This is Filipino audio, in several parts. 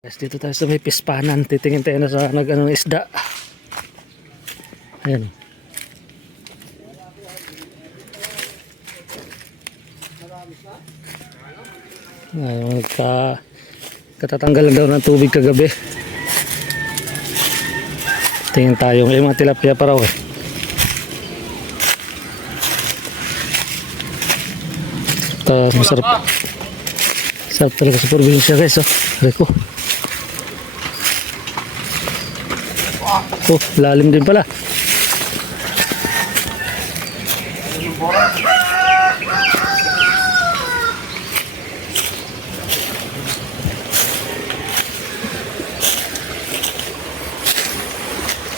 Guys, dito tayo sa may pispanan. Titingin tayo na sa nag-ano isda. Ayan. Ayun, katatanggal daw ng tubig kagabi. Tingin tayo. May mga tilapia pa raw eh. Ito, masarap. Sarap talaga sa probinsya guys. Oh. Reko. Oh, lalim din pala.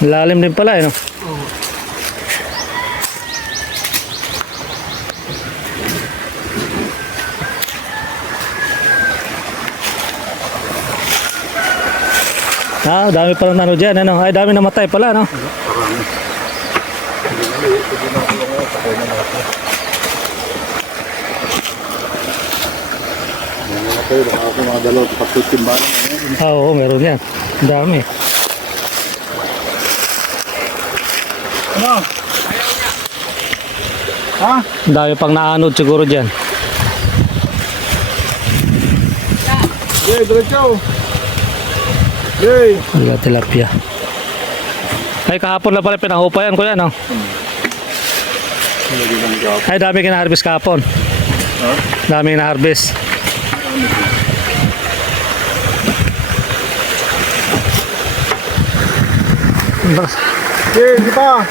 Lalim din pala, no? Ah, dami pala nano dyan, ano? Ay, dami namatay pala, no? Ah, oo, meron yan. Ang dami. Ano? Ha? Ang dami pang naanod siguro dyan. Yay, diretso. Yay. Wala tilapia. Ay, kahapon na pala pinahupa yan, kuya, no? Ay, dami kina-harvest kahapon. Ha? Dami kina-harvest. Yay, di pa.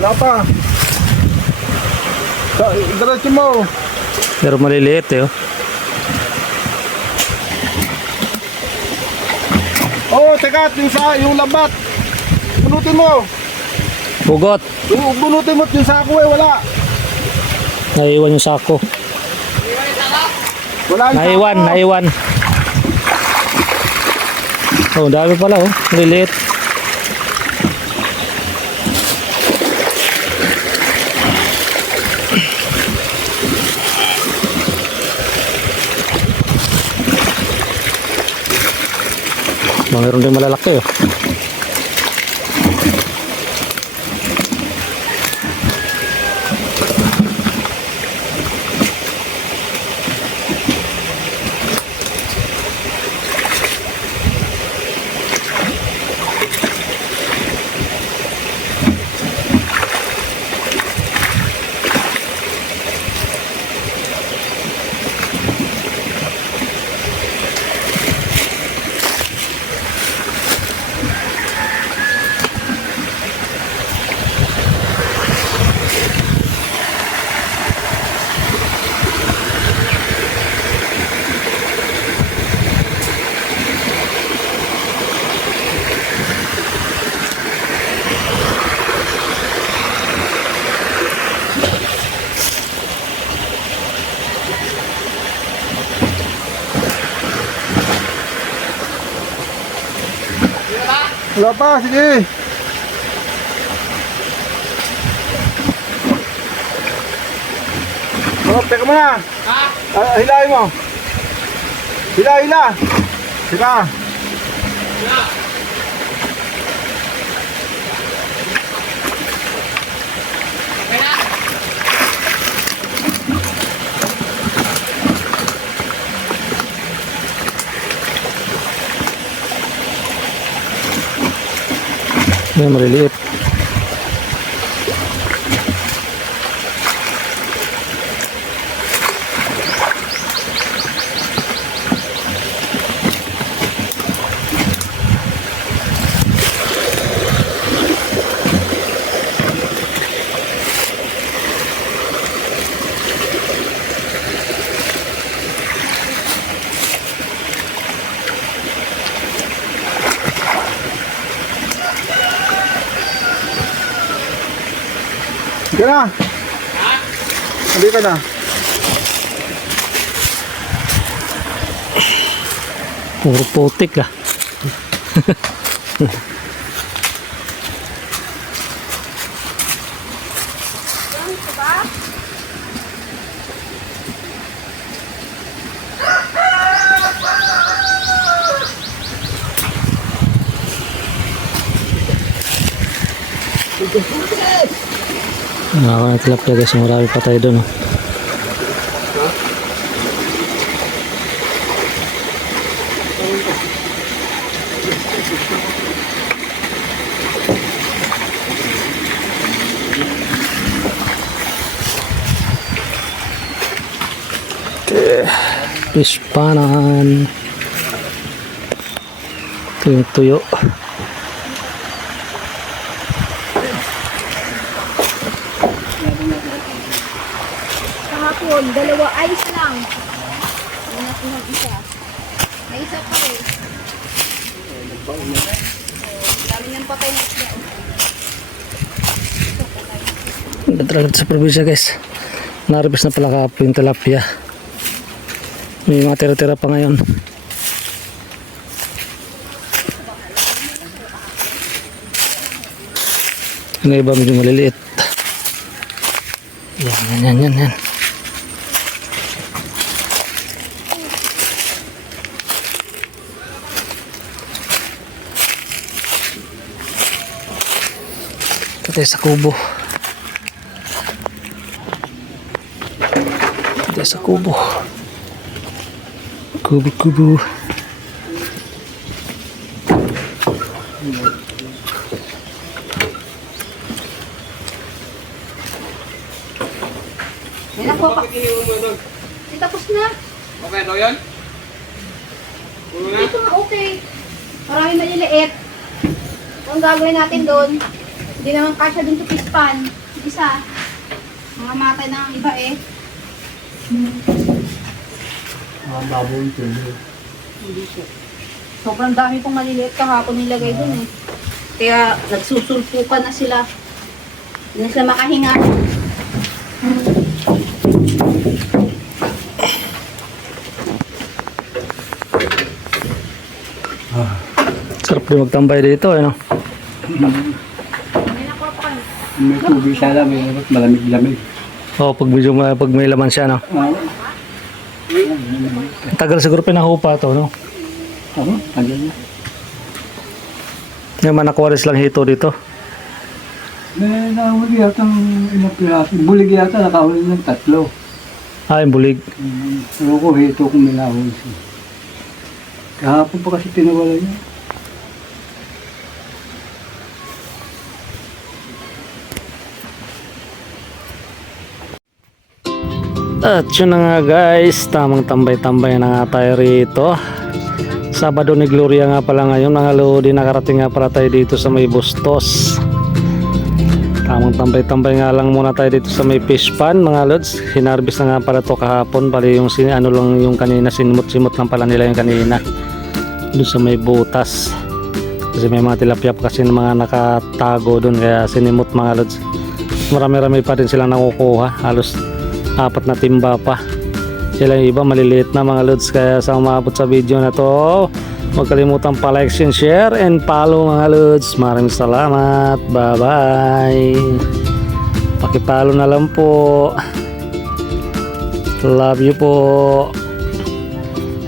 Wala pa. Diretso mo. Pero maliliit, eh, oh. Oo, teka, yung labat. Bunutin mo. Bugot. Bunutin mo yung sako eh, wala. Naiwan yung sako. Wala yung Naiwan, sako. naiwan. Oh, dami pala, oh. Maliliit. Mayroon din malalaki, oh. Wala pa, sige. Oh, teka mo na. Ha? Hilahin mo. Hila. Teka. Hila. Yan, maliliit. Sige na. Hindi ka na. Puro putik, ah. Nakakuha na tilapia guys, marami pa tayo doon. Oh. Fish panan. Ito yung tuyo. Kahapon, dalawa, ay isa lang. May natin ng isa. May isa pa eh. Dami nang patay na isda. Talaga sa probinsya guys. Naribis na pala kahapon yung tilapia. May mga tira-tira pa ngayon. Ano iba medyo maliliit. Yan. Ito tayo sa kubo. Kubo. May nakuha pa. Tapos na. Okay, daw yan? Ito nga okay. Marami maliliit. Ito ang gagawin natin doon. Hindi naman kasya dun sa fish pan. Isa. Mga matay na ang iba eh. Mga baboy ito. Hindi siya. Sobrang dami pong maliliit kahapon nilagay dun eh. Kaya nagsusulpukan na sila. Hindi na sila makahinga. Sarap din magtambay dito, ano? May nakuha pa kayo. May tubig sana, may malamig-lamig. Oo, pag may laman siya, no? Tagal siguro pinahupa to, no? Ako, tagal na. Yung manakwaris lang hito dito. May nahuli yata ng ilang piraso. Bulig yata, nakahuli ng 3. Ah, yung bulig. Pero ko, hito kung may nahuli siya. Kahapon pa kasi tinawala niya. At yun na nga guys, tamang tambay-tambay na nga tayo rito. Sabado ni Gloria nga pala ngayon, mga lodi, nakarating nga pala tayo dito sa may Bustos. Tamang tambay-tambay nga lang muna tayo dito sa may fish pan, mga lods. Hinarbis na nga pala to kahapon, bali yung ano lang yung kanina, sinimot-simot lang pala nila yung kanina. Doon sa may butas. Kasi may mga tilapia pa kasi mga nakatago doon, kaya sinimot mga lods. Marami-rami pa rin silang nakukuha, halos 4 na timba pa. Sila yung iba maliliit na mga lods, kaya sa umabot sa video na to, huwag kalimutan pa like and share and follow mga lods. Maraming salamat, bye bye. Pakipalo na lang po. Love you po.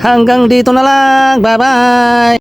Hanggang dito na lang, bye bye.